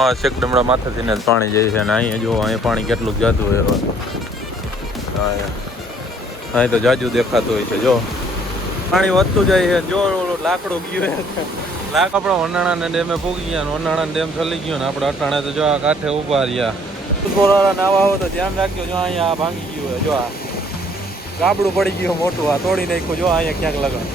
આ શેક ડમડા માથેથી ને પાણી જાય છે અને અહીંયા જો અહીંયા પાણી કેટલું જાતું હોય અહીં તો જાજુ દેખાતું હોય છે. જો પાણી વધતું જાય છે. જો લાકડું ગયું લાક આપણે વનાણા ને ડેમે પૂગી ગયા ને વનાણા ડેમ ચલી ગયો ને આપણે અટાણે તો જો આ કાંઠે ઉભા રહ્યા. ફૂટબોલવાળા નાવા હોય તો ધ્યાન રાખજો. જો અહીંયા ભાંગી ગયું હોય. જો આ ગાબડું પડી ગયું મોટું. આ તોડી નાખ્યું. જો અહીંયા ક્યાંક લગન.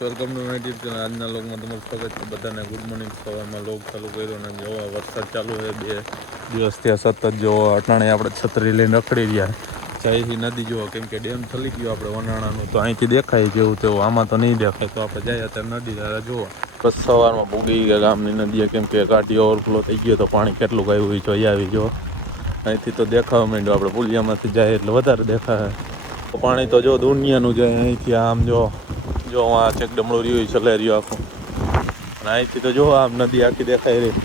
Welcome to my YouTube channel. આજના લોગમાં તમારું સ્વાગત છે. બધાને ગુડ મોર્નિંગ. સવારમાં લોગ ચાલુ કર્યો ને જોવા વરસાદ ચાલુ છે 2 દિવસ ત્યાં સતત. જોવો અટાણે આપણે છત્રી લઈને રખડી રહ્યા જયથી નદી જોવો, કેમ કે ડેમ થલી ગયો આપણે વનાણાનું તો અહીંથી દેખાય જેવું તેવું. આમાં તો નહીં દેખાય તો આપણે જાય અત્યારે નદી તારા જોવો. બસ સવારમાં ભૂગી ગયા ગામની નદીએ, કેમ કે ઘાટી ઓવરફ્લો થઈ ગયો તો પાણી કેટલું આવ્યું જોઈ આવી. જો અહીંથી તો દેખાવા માંડ્યું. આપણે પુલિયામાંથી જાય એટલે વધારે દેખાય. પાણી તો જો દુનિયાનું જાય અહીંથી. આમ જો આ ચેક ડમડું રહ્યું ચલે રહ્યું આખું. અને અહીંથી તો જો આમ નદી આખી દેખાય રહી.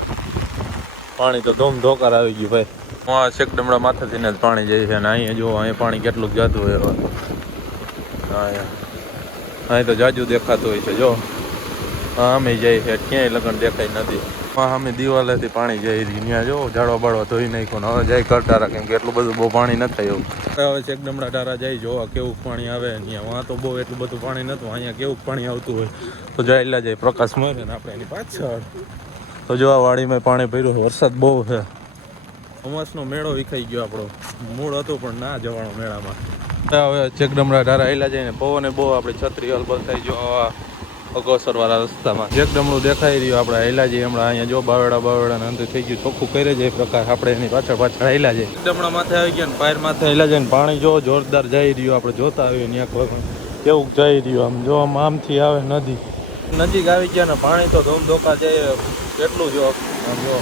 પાણી તો ધોમ ધોકાર આવી ગયું ભાઈ. આ ચેક ડમડા માથેથી ને જ પાણી જાય છે અને અહીંયા જો અહીંયા પાણી કેટલું જાતું હોય. અહીં તો જાજુ દેખાતું હોય છે. જો આમે જાય છે ક્યાંય લગન દેખાય નથી. સામે દિવાલેથી પાણી જાય રહી. ત્યાં જો ઝાડવા બાળવા ધોઈ નાખ્યો ને હવે જાય કરટારા, કેમ કે એટલું બધું બહુ પાણી ન થાય એવું. હવે ચેક ડમડા ટારા જાય જોવા કેવું પાણી આવે. ત્યાં વાં તો બહુ એટલું બધું પાણી નહોતું. અહીંયા કેવું પાણી આવતું હોય તો જાય જાય પ્રકાશ મળે ને આપણે એની પાછળ. તો જો આ વાડીમાં પાણી ભર્યું. વરસાદ બહુ છે. અમાસનો મેળો વિખાઈ ગયો આપણો. મૂળ હતું પણ ના જવાનો મેળામાં. હવે ચેક ડમડા ટારા આવેલા જાય ને પવને બહુ આપણી છત્રી હલબલ થઈ. જો અગોસર વાળા રસ્તામાં ચેક ડમડું દેખાઈ રહ્યું. આપણે હાઈલા જઈએ હમણાં. અહીંયા જો બાવેડા ને અંતે થઈ ગયું ચોખ્ખું કરે જાય પ્રકાર. આપણે એની પાછળ હાઈલા જાય. ડમડા માથે આવી ગયા ને પાયર માથે હાઈલા જાય ને પાણી જો જોરદાર જઈ રહ્યું. આપણે જોતા આવીએ ત્યાં કેવું જઈ રહ્યું. આમ જો આમથી આવે નદી નજીક આવી ગયા ને પાણી તો ધોમ ધોકા જાય કેટલું. જો આમ જો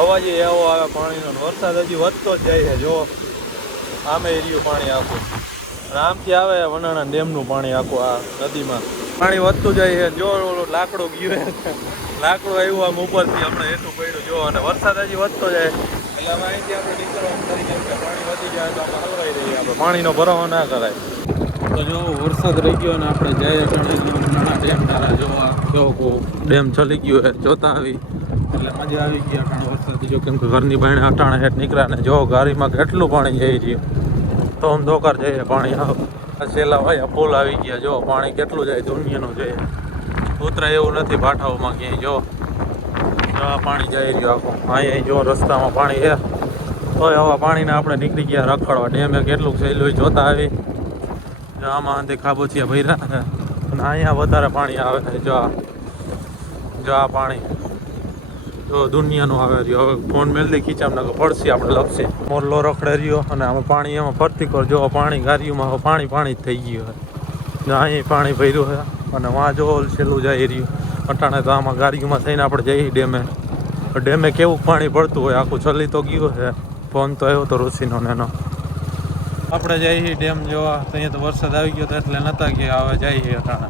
અવાજ એવો આવે પાણીનો. વરસાદ હજી વધતો જ જાય છે. જો આમે રહ્યું પાણી આખું અને આમથી આવે વનાણા ડેમનું પાણી આખું આ નદીમાં. પાણી વધતું જાય છે. જો લાકડું ગયું લાકડું આવ્યું આમ ઉપરથી આપણે એટલું પડ્યું. જો અને વરસાદ હજી વધતો જાય એટલે અમે અહીંથી આપણે નીકળવાનું કરી. કેમ કે પાણી વધી જાય તો આપણે હલવાઈ રહીએ. આપણે પાણીનો ભરાવો ના કરાય. તો જો વરસાદ રહી ગયો ને આપણે જઈએ નાના ડેમ તારા જોવા. જો ડેમ ચલી ગયો હોય જોતા આવી એટલે મજા આવી ગઈ. અટાણે વરસાદ જો કેમ કે ઘરની બહેણે અટાણે હેઠ નીકળ્યા ને જો ગાડીમાં કેટલું પાણી જઈ રહ્યું. તો આમ ધોકાર જઈએ પાણી આવે. છેલ્લા ભાઈ પુલ આવી ગયા. જો પાણી કેટલું જાય દુનિયાનું જાય. ઉતરાય એવું નથી ભાઠાઓમાં ક્યાંય. જો આ પાણી જઈ રહ્યું આખું. અહીંયા જો રસ્તામાં પાણી છે તોય હવા પાણીને આપણે નીકળી ગયા રખડવા. ડેમે કેટલું સહેલું જોતા આવી. જો આમાં અંતે ખાબોચિયા ભર્યા છે અને અહીંયા વધારે પાણી આવે છે. જો આ પાણી જો દુનિયાનું આવે રહ્યો. હવે ફોન મેલથી ખીચામાં પડશે આપણે લપશે. મોરલો રખડે રહ્યો અને આમાં પાણી એમાં ફરતી કર. જો પાણી ગાડીઓમાં પાણી જ થઈ ગયું છે. અહીં પાણી ભર્યું છે અને વાં જો છેલ્લું જઈ રહ્યું. અટાણે તો આમાં ગાડીઓમાં થઈને આપણે જઈએ ડેમે કેવું પાણી પડતું હોય. આખું ચલી તો ગયું છે. ફોન તો આવ્યો તો ઋષિનો ને એનો. આપણે જઈએ ડેમ જોવા. તો અહીંયા તો વરસાદ આવી ગયો તો એટલે નહોતા ગયા. હવે જઈએ અટાણે.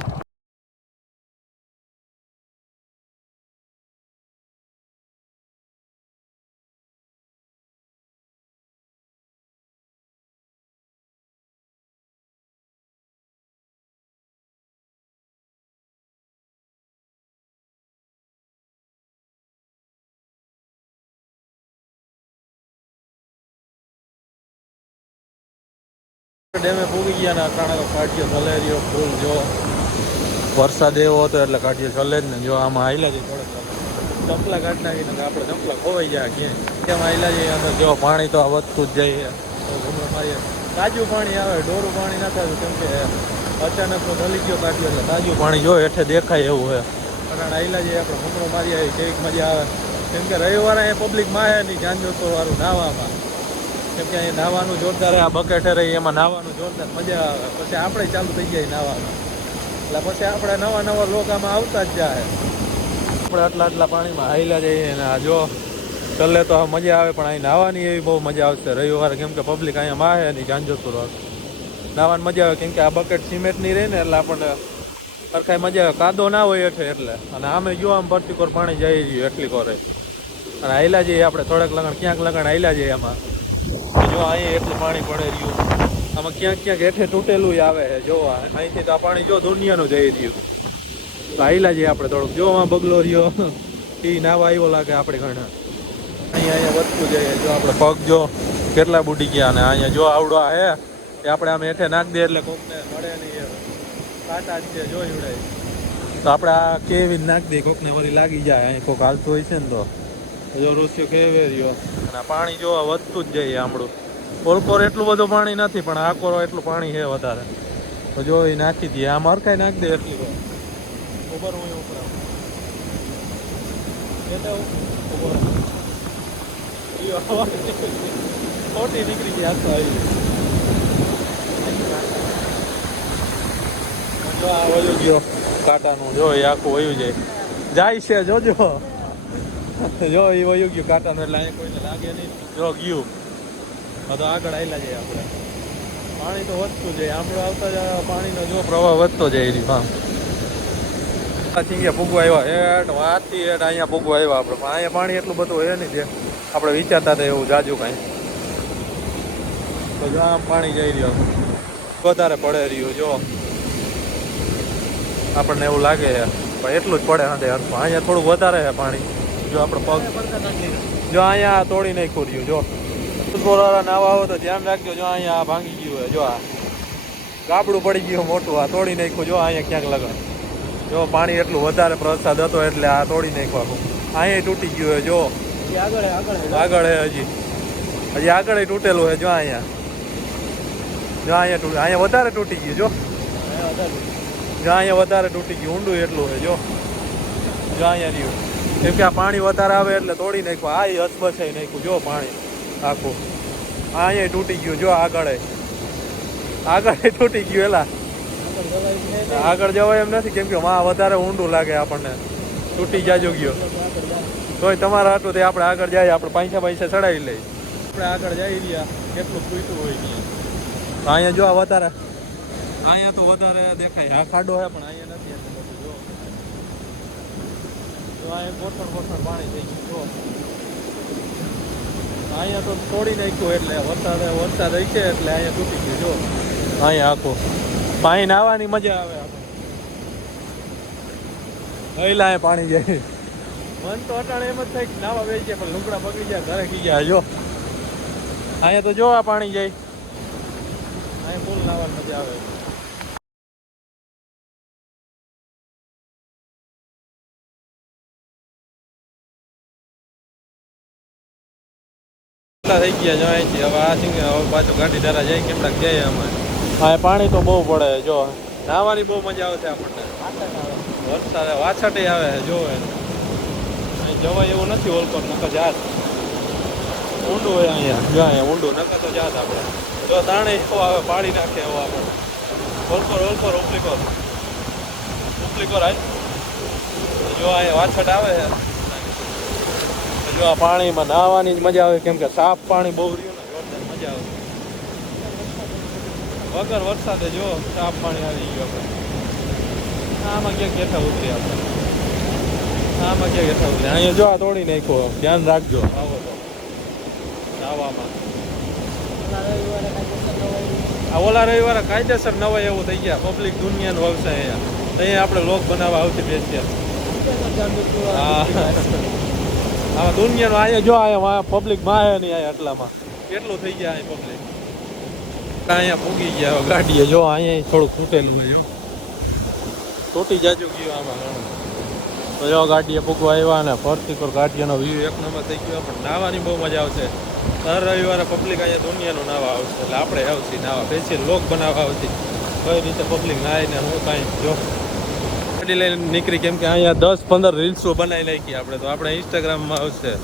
ડેમે પૂગી ગયા ને અટાણે તો કાઢ્યો ચલે રહ્યો ફૂલ. જો વરસાદ એવો હતો એટલે કાઢ્યો ચલે જ ને. જો આમાં હાઈલા જઈએ થોડે ચપલા કાઢી નાખીને આપણે ચપલા ખોવાઈ જાય ક્યાંય. કેમ હાઈલા જઈએ અંદર જો પાણી તો આ વધતું જ જાય. ઘૂમરો મારીએ તાજું પાણી આવે. ડોરું પાણી ના થયું કેમ કે અચાનક તો ઢલી ગયો કાઢ્યો એટલે તાજું પાણી જો હેઠે દેખાય એવું છે. અટાણે હાઈલા જઈએ આપણે ઘૂમરો મારી આવી કેવીક મજા આવે. કેમ કે રવિવારે અહીંયા પબ્લિક માહે નહીં જાંજોતર વાળું નાવામાં. કેમ કે અહીં નાહવાનું જોરદાર. આ બકેટે રહી એમાં નાહવાનું જોરદાર મજા આવે. પછી આપણે ચાલુ થઈ જાય નાહવાનું એટલે પછી આપણે નવા લોકામાં આવતા જ જાય. આપણે આટલા પાણીમાં હાઈલા જઈએ ને આ જો ચલે તો મજા આવે. પણ અહીં નાહવાની એવી બહુ મજા આવશે રવિવારે. કેમ કે પબ્લિક અહીંયા માહે નહીં જાંજોતર નાહવાની મજા આવે. કેમ કે આ બકેટ સિમેન્ટની રહે ને એટલે આપણને સરખાઈ મજા આવે. કાદો ના હોય એટલે અને આમે જો આમ ભરતી કોર પાણી જઈ રહ્યું એટલી કોરે. અને હાઈલા જઈએ આપણે થોડાક લગણ ક્યાંક લગણ હાઈલા જઈએ એમાં. જો અહીંયા એટલું પાણી પડે રહ્યું. આમાં ક્યાંક હેઠે તૂટેલું આવે છે. જો અહીંથી તો આ પાણી જો દુનિયાનું જઈ રહ્યું. હાઈલા જઈએ આપણે થોડુંક. જો આમાં બગલો રહ્યો એ નાવા આવ્યો લાગે આપણે ઘણા અહીંયા વધતું જઈએ જો આપણે પગ જો કેટલા બુડી ગયા અને અહીંયા જો આવડો હે એ આપણે આમ હેઠે નાખ દે એટલે કોકને મળે નહીં કાંટા જ છે જોઈ ઉડાય તો આપણે આ કેવી નાખ દે કોકને વળી લાગી જાય અહીં કોક હાલતું હોય છે ને તો જો રૂસ્યો કેવે રહ્યો અને પાણી જો વધતું જ જઈએ આમળું ઓલકોર એટલું બધું પાણી નથી પણ આ કોરો એટલું પાણી છે વધારે તો જો એ નાખી દઈએ આમ હરખાઈ નાખી દે એટલી ઉપર હું ઉપરાવ ખોટી નીકળી ગઈ હાથ આવી જો આ વયું ગયો કાંટાનું જો એ આખું વયું જાય છે જોજો જો એ વયું ગયું કાંટાનું એટલે અહીંયા કોઈને લાગે નહીં જો ગયું તો આગળ આવેલા જાય આપણે પાણી તો વધતું જાય આમળો આવતા જ પાણીનો જો પ્રવાહ વધતો જાય એની હા અહીંયા પૂગવા આવ્યા હેઠ વાતથી હેઠ અહીંયા પૂગવા આવ્યા આપણે પણ અહીંયા પાણી એટલું બધું હોય નહીં જે આપણે વિચારતા હતા એવું જાજુ કાંઈ તો જો આમ પાણી જઈ રહ્યો વધારે પડે રહ્યું જો આપણને એવું લાગે છે પણ એટલું જ પડે હાથે અહીંયા થોડુંક વધારે છે પાણી જો આપણે પગ જો અહીંયા તોડી નાખ્યું રહ્યું જો નાવા આવો તો ધ્યાન રાખજો જો અહીંયા ભાંગી ગયું હોય જો આ ગાબડું પડી ગયું મોટું આ તોડી નાખ્યું જો અહીંયા ક્યાંક લગન જો પાણી એટલું વધારે વરસાદ હતો એટલે આ તોડી નાખવાનું અહીંયા તૂટી ગયું હોય જો આગળ હજી આગળ તૂટેલું હોય જો અહીંયા વધારે તૂટી ગયું જો અહીંયા વધારે તૂટી ગયું ઊંડું એટલું હોય જો અહીંયા રહ્યું કેમ કે આ પાણી વધારે આવે એટલે તોડી નાખવા આ હસબસાઈ નાખ્યું જો પાણી આખું અહીંયા તૂટી ગયું જો આગળ તૂટી ગયું એલા આગળ જવાય એમ નથી કેમ કે માં વધારે ઊંડું લાગે આપણને તૂટી જાજો ગયો તોય તમારા હાટું તે આપણે આગળ જાય આપણે પૈસા ચડાવી લઈએ આપણે આગળ જઈ રહ્યા કેટલું તૂટ્યું હોય અહીંયા અહીંયા જો આ વધારે અહીંયા તો વધારે દેખાય આ ખાડો છે પણ અહીંયા નથી એટલું બધું જો અહીંયા કોથળ પાણી થઈ ગયું જો અહીંયા તો તોડી નાખ્યું એટલે વરસાદ રહી છે એટલે અહીંયા તૂટી ગયું જો અહીંયા આખું પાણી નાહવાની મજા આવે આપણે પાણી જાય મન તો અટાણે એમ જ થાય કે નાવા બેસી જાય પણ લુગડા બગડી જાય ઘરે ખી ગયા જો અહીંયા તો જો આ પાણી જાય અહીંયા ફૂલ નાહવાની મજા આવે થઈ ગયા જો અહીંથી હવે આ સિંગ હવે પાછું ગાડી ધારા જાય કેમડા જાય અમારે હા પાણી તો બહુ પડે જો નાહવાની બહુ મજા આવે છે આપણને વરસાદ વાછટે આવે જો અહીં જવાય એવું નથી ઓલકોર નકર જાત ઊંડું હોય અહીંયા જો અહીંયા ઊંડું નકર તો જાત આપણે જો તાણે એવો આવે પાડી નાખે એવો આપણે ઓલકોર ઉપલીકોર આય જો અહીંયા વાછટ આવે છે જો આ પાણીમાં નાહવાની જ મજા આવે કેમ કે સાફ પાણી બહુ રહ્યું ને જોરદાર મજા આવે વગર વરસાદે જો સાફ પાણી આવી ગયું આપણે આમાં ક્યાંક બેઠા ઉતરી આપણે અહીંયા જો આ તોડી નાખો ધ્યાન રાખજો આવો તો નાવામાં આ ઓલા રવિવારે કાયદેસર નવાય એવું થઈ ગયા પબ્લિક દુનિયાનું આવશે અહીંયા આપણે લોક બનાવવા આવતી બેસીએ હા દુનિયાનો અહીંયા જો અહીંયા પબ્લિક માહે નહીં અહીંયા આટલામાં કેટલું થઈ ગયા અહીં પબ્લિક અહીંયા પૂગી ગયા ગાડીએ જો અહીંયા થોડુંક તૂટેલું હોય જો તૂટી જાજુ ગયું આમાં ઘણું તો જો ગાડીએ પૂગવા આવ્યા ને ફરતી પર ગાડીનો વ્યૂ એક નંબર થઈ ગયો પણ નાહવાની બહુ મજા આવશે દર રવિવારે પબ્લિક અહીંયા દુનિયાનું નાહવા આવશે એટલે આપણે આવશે નાહવા સ્પેશિયલ લોક બનાવવા આવતી કઈ રીતે પબ્લિક નાહી ને હું કાંઈ જો ગાડી લઈને નીકળી કેમ કે અહીંયા 10-15 રીલ્સો બનાવી નાખી આપણે તો આપણે ઇન્સ્ટાગ્રામમાં આવશે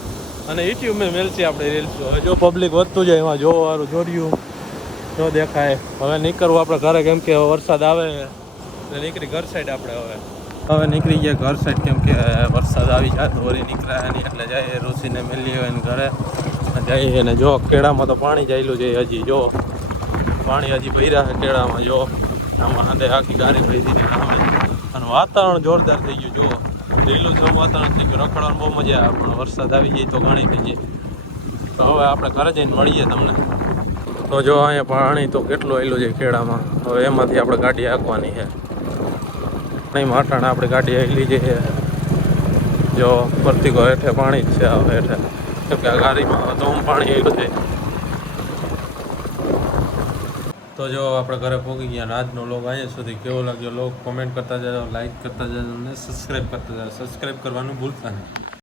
અને યુટ્યુબમાં મેળશે આપણે રીલ્સો હવે જો પબ્લિક વધતું જાય એમાં જોવાનું જોડ્યું જો દેખાય હવે નીકળવું આપણે ઘરે કેમ કે વરસાદ આવે એટલે નીકળી ઘર સાઈડ આપણે હવે નીકળી ગયા ઘર સાઈડ કેમ કે વરસાદ આવી જાય તો વળી નીકળ્યા નહીં એટલે જાય ઋષિને મેલી હોય ને ઘરે જઈએ અને જો કેળામાં તો પાણી જાયેલું છે હજી જો પાણી હજી ભર્યા છે કેળામાં જો આમાં હાથે આખી ગાડી ભરી દીધી સામે અને વાતાવરણ જોરદાર થઈ ગયું જો લીલું જેવું વાતાવરણ થઈ ગયું રખડવાની બહુ મજા આવે પણ વરસાદ આવી જાય તો ઘણી થઈ જાય તો હવે આપણે ઘરે જઈને મળીએ તમને તો જો અહીંયા પાણી તો કેટલું આવેલું છે ખેડામાં હવે એમાંથી આપણે ગાડી હાંકવાની છે નહીં માટાણે આપણે ગાડી આવેલી છે જો પ્રતિકો હેઠે પાણી જ છે આ હેઠે, કેમ કે આ ગાડીમાં તો પાણી આવ્યું છે. તો જો આપણે ઘરે પહોંચી ગયા. આજનો લોગ અહીંયા સુધી કેવો લાગ્યો લોગ કોમેન્ટ કરતા જાજો, લાઈક કરતા જાજો અને સબસ્ક્રાઈબ કરતા જાજો. સબસ્ક્રાઈબ કરવાનું ભૂલતા નહીં.